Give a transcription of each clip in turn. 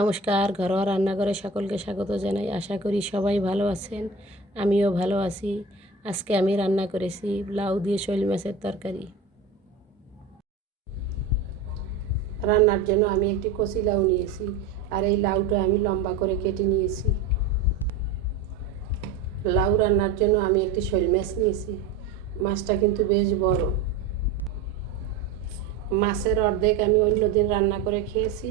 নমস্কার, ঘরোয়া রান্নাঘরে সকলকে স্বাগত জানাই। আশা করি সবাই ভালো আছেন, আমিও ভালো আছি। আজকে আমি রান্না করেছি লাউ দিয়ে শৈল মাছের তরকারি। রান্নার জন্য আমি একটি কচি লাউ নিয়েছি, আর এই লাউটা আমি লম্বা করে কেটে নিয়েছি। লাউ রান্নার জন্য আমি একটি শৈল মাছ নিয়েছি। মাছটা কিন্তু বেশ বড়। মাছের অর্ধেক আমি অন্য দিন রান্না করে খেয়েছি,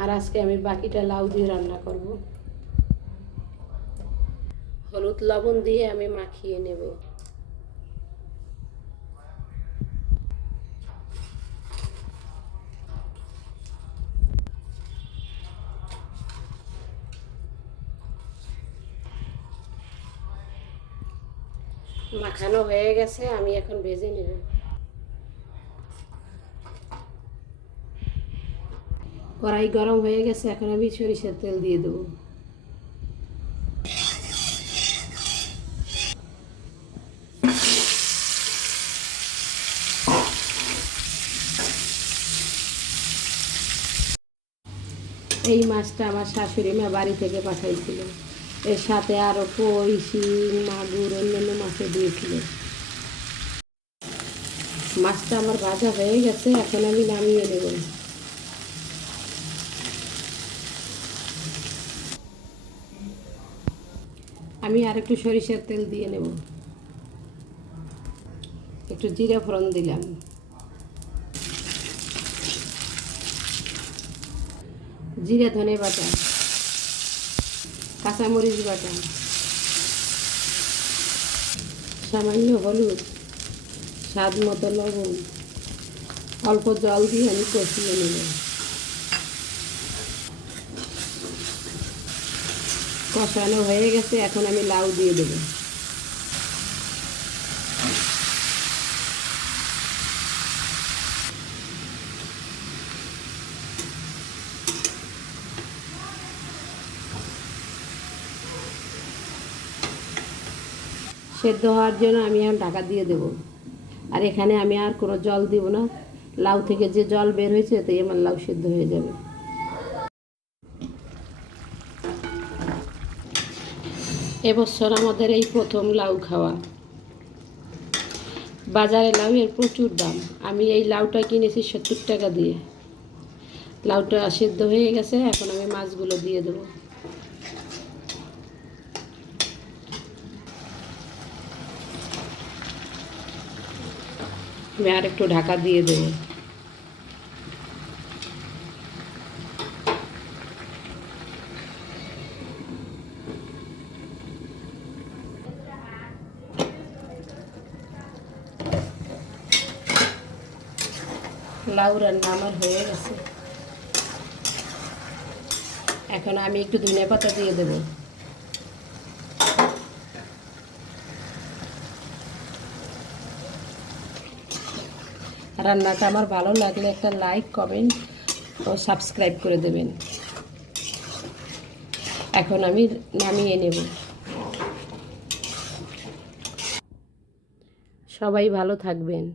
আর আজকে আমি বাকিটা লাউ দিয়ে রান্না করব। হলুদ লবণ দিয়ে আমি মাখিয়ে নেব। মাখানো হয়ে গেছে, আমি এখন ভেজে নেব। কড়াই গরম হয়ে গেছে, এখন আমি সরিষার তেল দিয়ে দেবো। এই মাছটা আমার শাশুড়ি মা বাড়ি থেকে পাঠাইছিল। এর সাথে আরও কই, শিং, মাগুর, অন্যান্য মাছও দিয়েছিল। মাছটা আমার ভাজা হয়ে গেছে, এখন আমি নামিয়ে নেব। আমি আর একটু সরিষার তেল দিয়ে নেব। একটু জিরে ফোড়ন দিলাম, জিরে ধনে বাটা, কাঁচামরিচ বাটা, সামান্য হলুদ, স্বাদ মতো লবণ, অল্প জল দিয়ে আমি কষিয়ে নেব। কষানো হয়ে গেছে, এখন আমি লাউ দিয়ে দেব। সেদ্ধ হওয়ার জন্য আমি এখন ঢাকা দিয়ে দেব। আর এখানে আমি আর কোনো জল দিব না। লাউ থেকে যে জল বের হয়েছে তাই আমার লাউ সেদ্ধ হয়ে যাবে। এবছর আমাদের এই প্রথম লাউ খাওয়া। বাজারে লাউয়ের প্রচুর দাম। আমি এই লাউটা কিনেছি 70 টাকা দিয়ে। লাউটা সেদ্ধ হয়ে গেছে, এখন আমি মাছগুলো দিয়ে দেবো। আমি আর একটু ঢাকা দিয়ে দেবো। লাউ রান্না আমার হয়ে গেছে, এখন আমি একটু ধনিয়া পাতা দিয়ে দেবো। রান্নাটা আমার ভালো লাগলে একটা লাইক, কমেন্ট ও সাবস্ক্রাইব করে দেবেন। এখন আমি নামিয়ে নেব। সবাই ভালো থাকবেন।